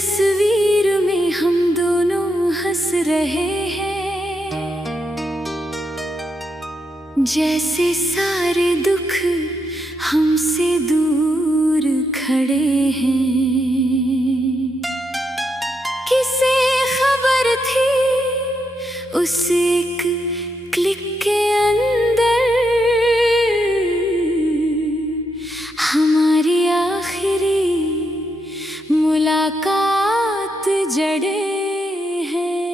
तस्वीर में हम दोनों हंस रहे हैं, जैसे सारे दुख हमसे दूर खड़े हैं। किसे खबर थी उस एक क्लिक के अंदर हमारी आखिरी मुलाकात जड़े हैं।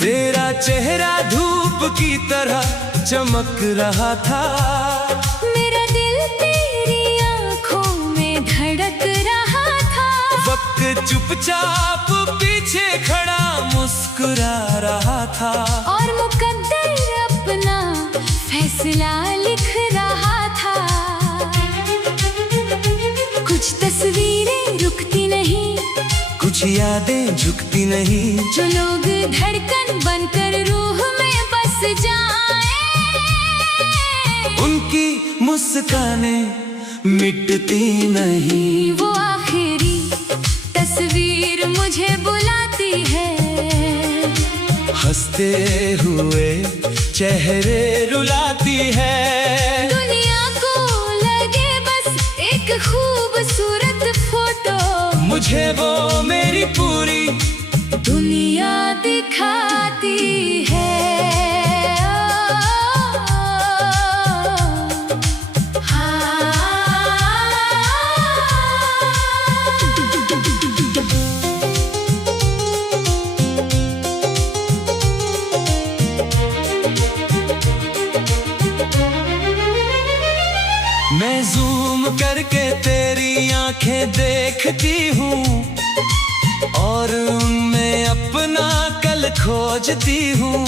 तेरा चेहरा धूप की तरह चमक रहा था, मेरा दिल तेरी आंखों में धड़क रहा था। वक्त चुपचाप पीछे खड़ा मुस्कुरा रहा था, और मुकद्दर अपना फैसला लिख रहा था। कुछ तस्वीरें रुकती नहीं, कुछ यादें झुकती नहीं, जो लोग धड़कन बनकर रूह में बस जाए। उनकी मुस्कानें मिटती नहीं। वो आखिरी तस्वीर मुझे बुलाती है, हंसते हुए चेहरे रुलाती है। दुनिया को लगे बस एक खूबसूरत फोटो, मुझे वो मेरी पूरी दुनिया दिखाती है। मैं जूम करके तेरी आंखें देखती हूँ, और उनमें अपना कल खोजती हूँ।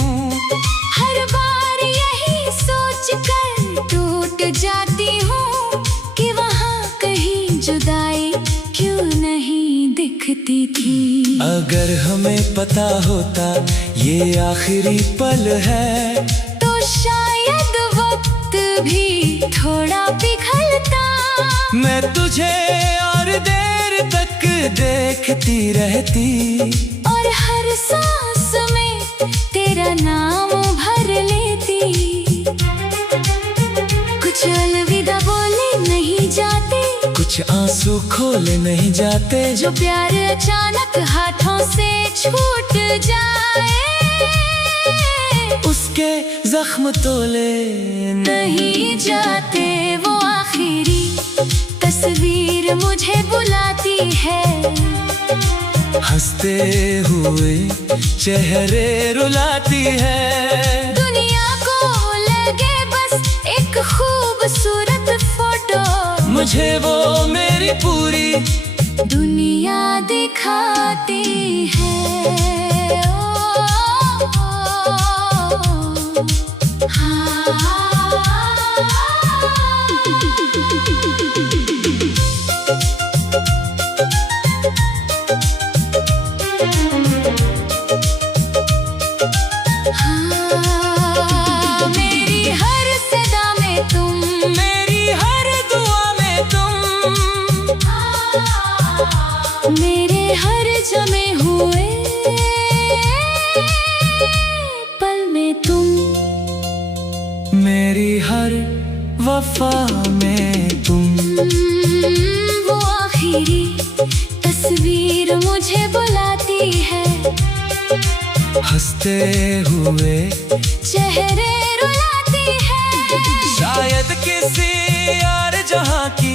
हर बार यही सोच कर टूट जाती हूँ कि वहाँ कहीं जुदाई क्यों नहीं दिखती थी। अगर हमें पता होता ये आखिरी पल है, तो शायद वक्त भी थोड़ा पिघलता। मैं तुझे और देर तक देखती रहती, और हर सांस में तेरा नाम भर लेती। कुछ अलविदा बोले नहीं जाते, कुछ आंसू खोले नहीं जाते, जो प्यार अचानक हाथों से छूट जाए। उसके जख्म तोले नहीं जाते। वो आखिरी तस्वीर मुझे बुलाती है, हंसते हुए चेहरे रुलाती है। दुनिया को लगे बस एक खूबसूरत फोटो, मुझे वो मेरी पूरी दुनिया दिखाती है। मेरी हर सदा में तुम, मेरी हर दुआ में तुम, मेरे हर जमे हुए पल में तुम, मेरी हर वफा में तुम। वो आखिरी तस्वीर मुझे बुलाती है, हंसते हुए चेहरे रुलाती है। शायद किसी और जहां की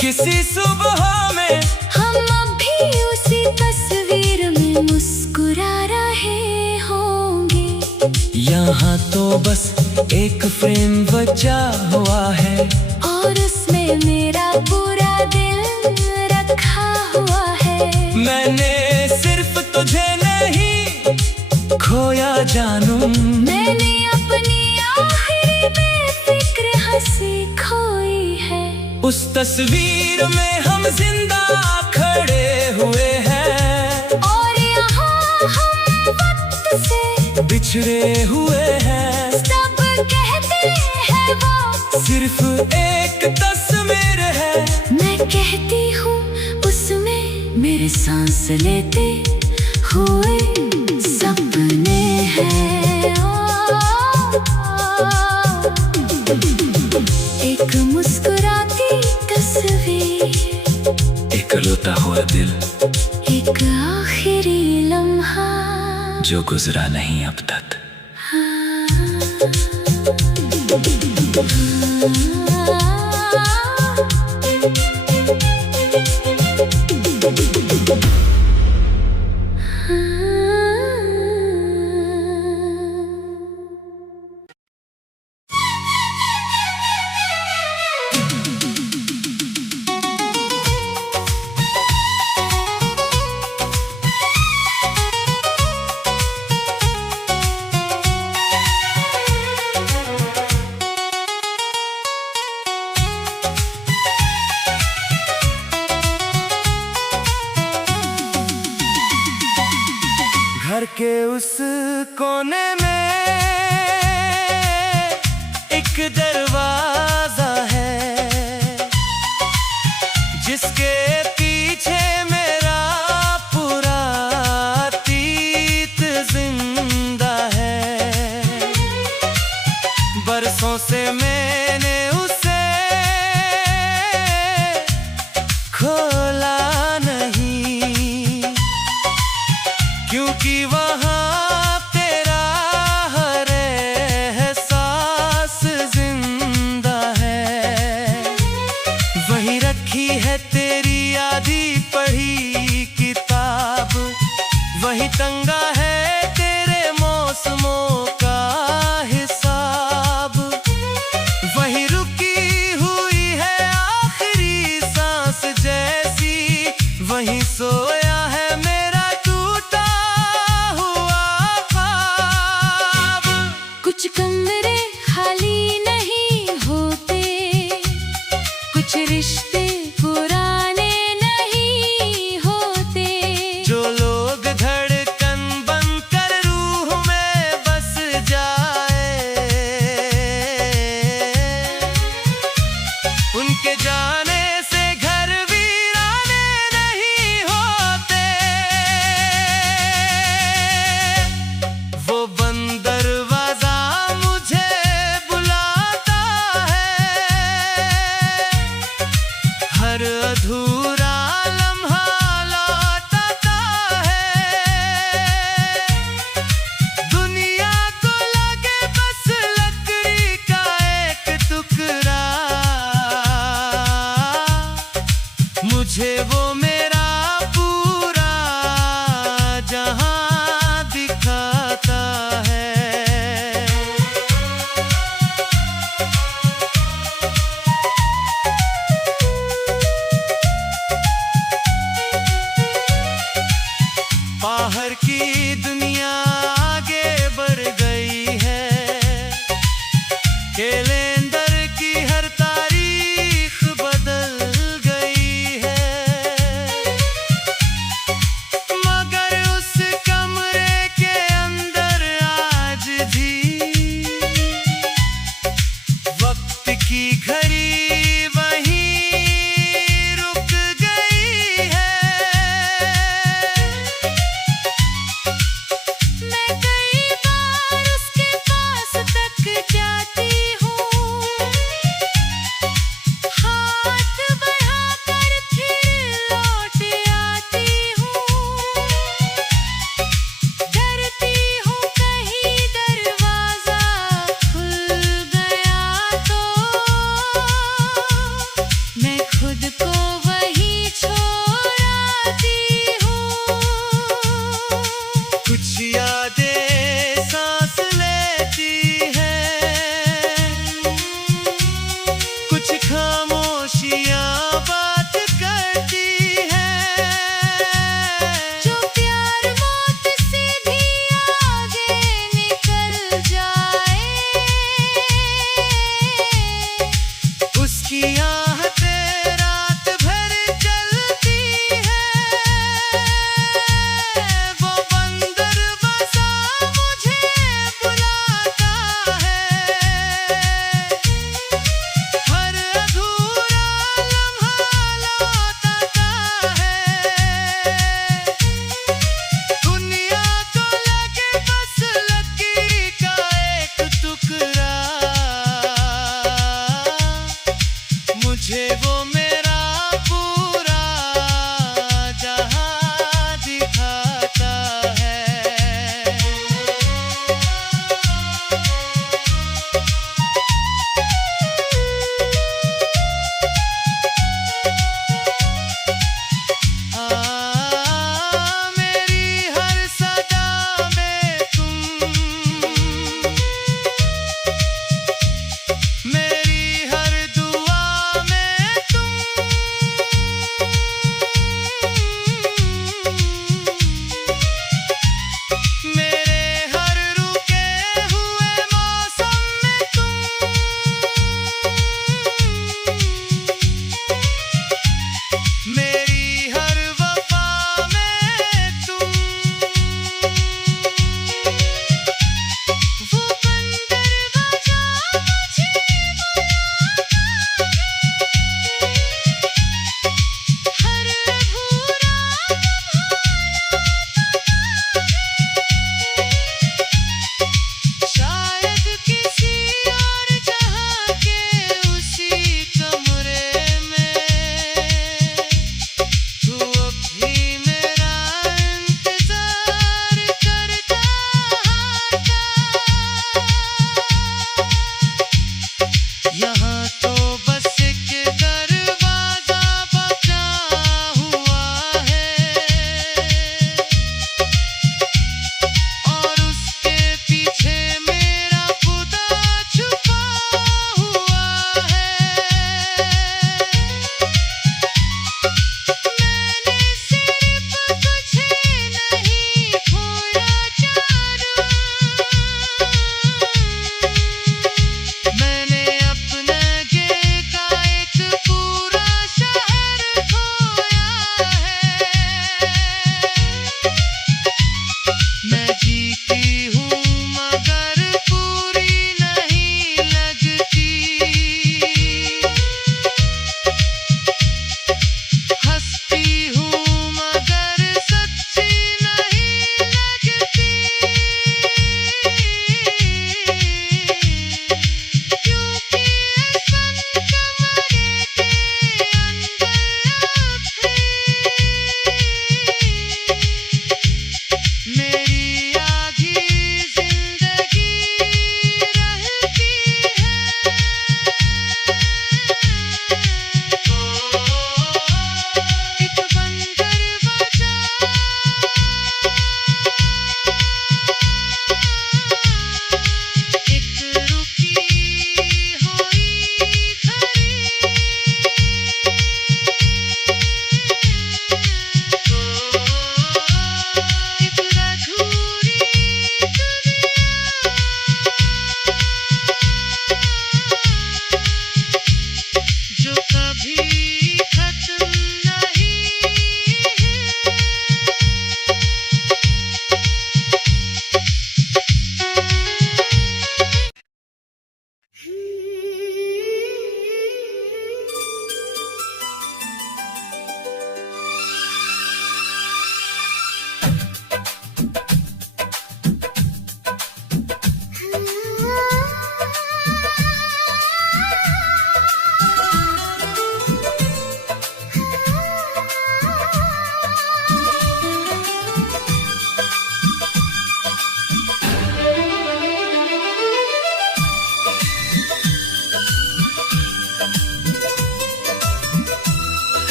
किसी सुबह में हम अब भी उसी तस्वीर में मुस्कुरा रहे होंगे। यहाँ तो बस एक फ्रेम बचा हुआ है, और उसमें मेरा पूरा दिल रखा हुआ है। मैंने सिर्फ तुझे नहीं खोया जानू, मैंने अपनी आखिरी बेफिक्र हंसी खोई है। उस तस्वीर में हम जिंदा खड़े हुए हैं, और यहाँ हम वक्त से बिछड़े हुए हैं, सब कहते हैं वो सिर्फ एक तस्वीर है। मैं कहती हूँ उसमें मेरे सांस लेते हुए सपने हैं। एक मुस्कुराती तस्वीर, एक रोता हुआ दिल एक आखिरी लम्हा जो गुजरा नहीं अब तक। घर के उस कोने में एक दरवाजा है, जिसके पीछे मेरा पूरा अतीत जिंदा है। बरसों से मैंने उसे खोला नहीं, क्योंकि वहाँ तेरा हर एहसास जिंदा है। वही रखी है तेरी आधी पढ़ी किताब, वही टंगा है तेरे मौसमों का हिसाब, वही रुकी हुई है आखिरी सांस जैसी, वही सोया है मेरा टूटा हुआ ख्वाब। कुछ कमरे खाली नहीं होते, कुछ रिश्ते पुराने नहीं होते, जो लोग धड़कन बनकर रूह में बस जाए, उनके जाने से घर वीराने नहीं होते। वो बंद दरवाजा मुझे बुलाता है, हर अधूरा लम्हा लौटाता है। दुनिया को लगे बस लकड़ी का एक टुकड़ा, मुझे वो मेरा पूरा जहां दिखाता है। बाहर की दुनिया आगे बढ़ गई है, कैलेंडर की हर तारीख बदल गई है, मगर उस कमरे के अंदर आज भी वक्त की घड़ी वहीं रुक गई है।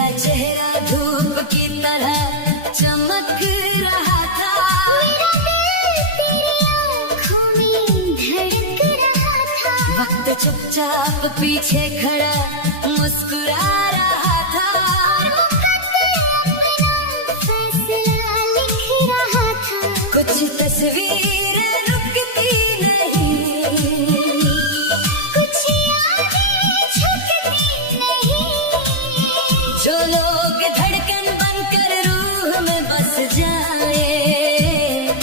तेरा चेहरा धूप की तरह चमक रहा था, मेरा दिल तेरी आँखों में धड़क रहा था। वक्त चुपचाप पीछे खड़ा मुस्कुरा रहा था, और मुकद्दर अपना फैसला लिख रहा था। कुछ तस्वीरें रुकती नहीं, कुछ यादें छूटती नहीं, जो लोग धड़कन बनकर रूह में बस जाए,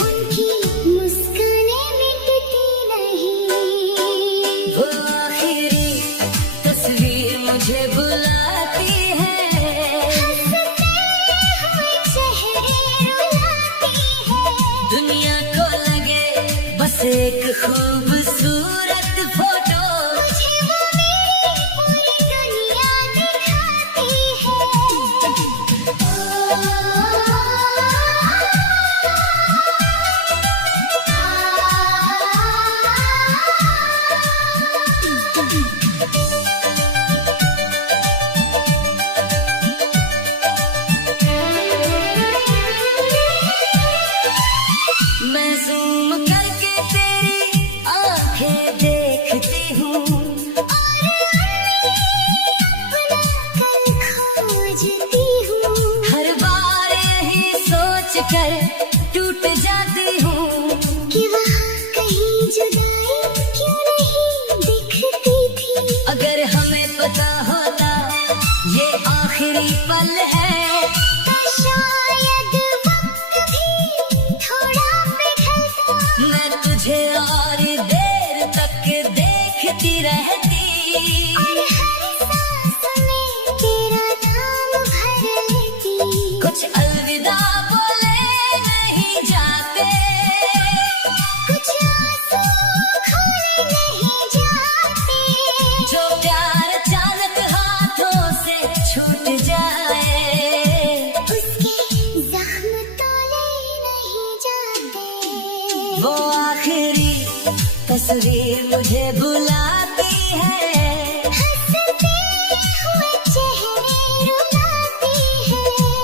उनकी मुस्कानें मिटती नहीं। वो आखिरी तस्वीर मुझे बुलाती है, हंसते हुए चेहरे रुलाती है। दुनिया को लगे बस एक खूबसूरत फोटो, मुझे वो मेरी पूरी दुनिया दिखाती मैं ज़ूम करके तेरी आंखें देखती हूँ, और अपना कल खोजती हूँ। हर बार यही सोच कर टूट जाती हूँ कि वहाँ कहीं जुदाई क्यों नहीं दिखती थी। अगर हमें पता होता ये आखिरी पल है, तो शायद वक्त भी थोड़ा पिघलता। मैं तुझे और देर तक देखती रहती, और हर सांस में तेरा नाम भर लेती। कुछ अलविदा बोले नहीं जाते, कुछ आंसू खोले नहीं जाते, जो प्यार अचानक हाथों से छूट जाए, उसके जख्म तोले नहीं जाते। वो आखिरी तस्वीर मुझे बुलाती है, हंसते हुए चेहरे रुलाती है।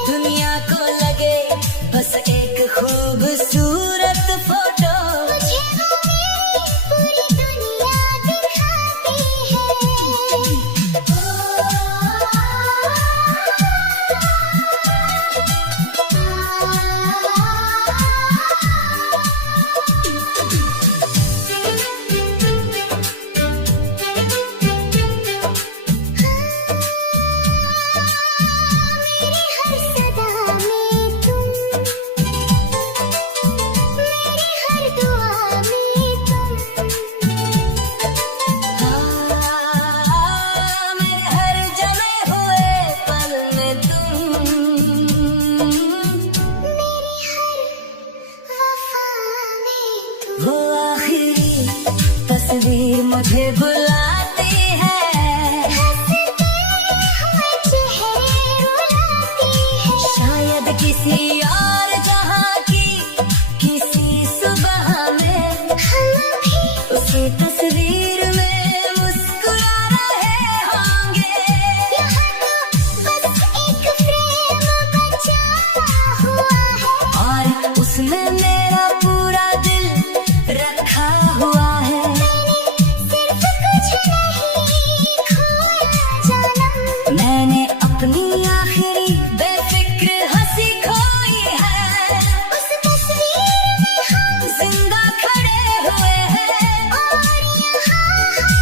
दुनिया को लगे बस एक खूबसूरत फोटो, मुझे वो मेरी पूरी दुनिया दिखाती मेरी हर सदा में तुम, मेरी हर दुआ में तुम, मेरे हर जमे हुए पल में तुम, मेरी हर वफा में तुम। वो आखिरी तस्वीर मुझे बुलाती है, हंसते हुए चेहरे रुलाती है। शायद किसी और जहां की किसी सुबह में हम भी उसी तस्वीर में मुस्कुरा रहे होंगे। यहाँ तो बस एक फ्रेम बचा हुआ है, और उसमें मेरा पूरा दिल रखा हुआ है। मैंने सिर्फ कुछ नहीं खोया जानम, मैंने अपनी आखिरी बेफिक्र हंसी खोई है। उस तस्वीर में हम जिंदा खड़े हुए हैं, और यहाँ हम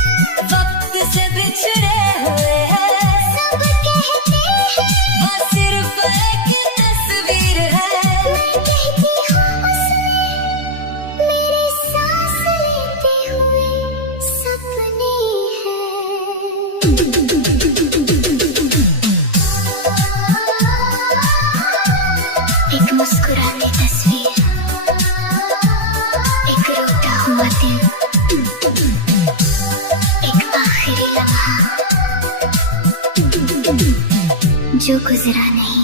वक्त से बिछड़े हुए हैं। सब कहते हैं वो सिर्फ एक तस्वीर है, मैं कहती हूँ उसमें मेरे सांस लेते हुए सपने हैं। एक मुस्कुराती तस्वीर, एक रोता हुआ दिल, एक आखिरी लम्हा जो गुजरा नहीं।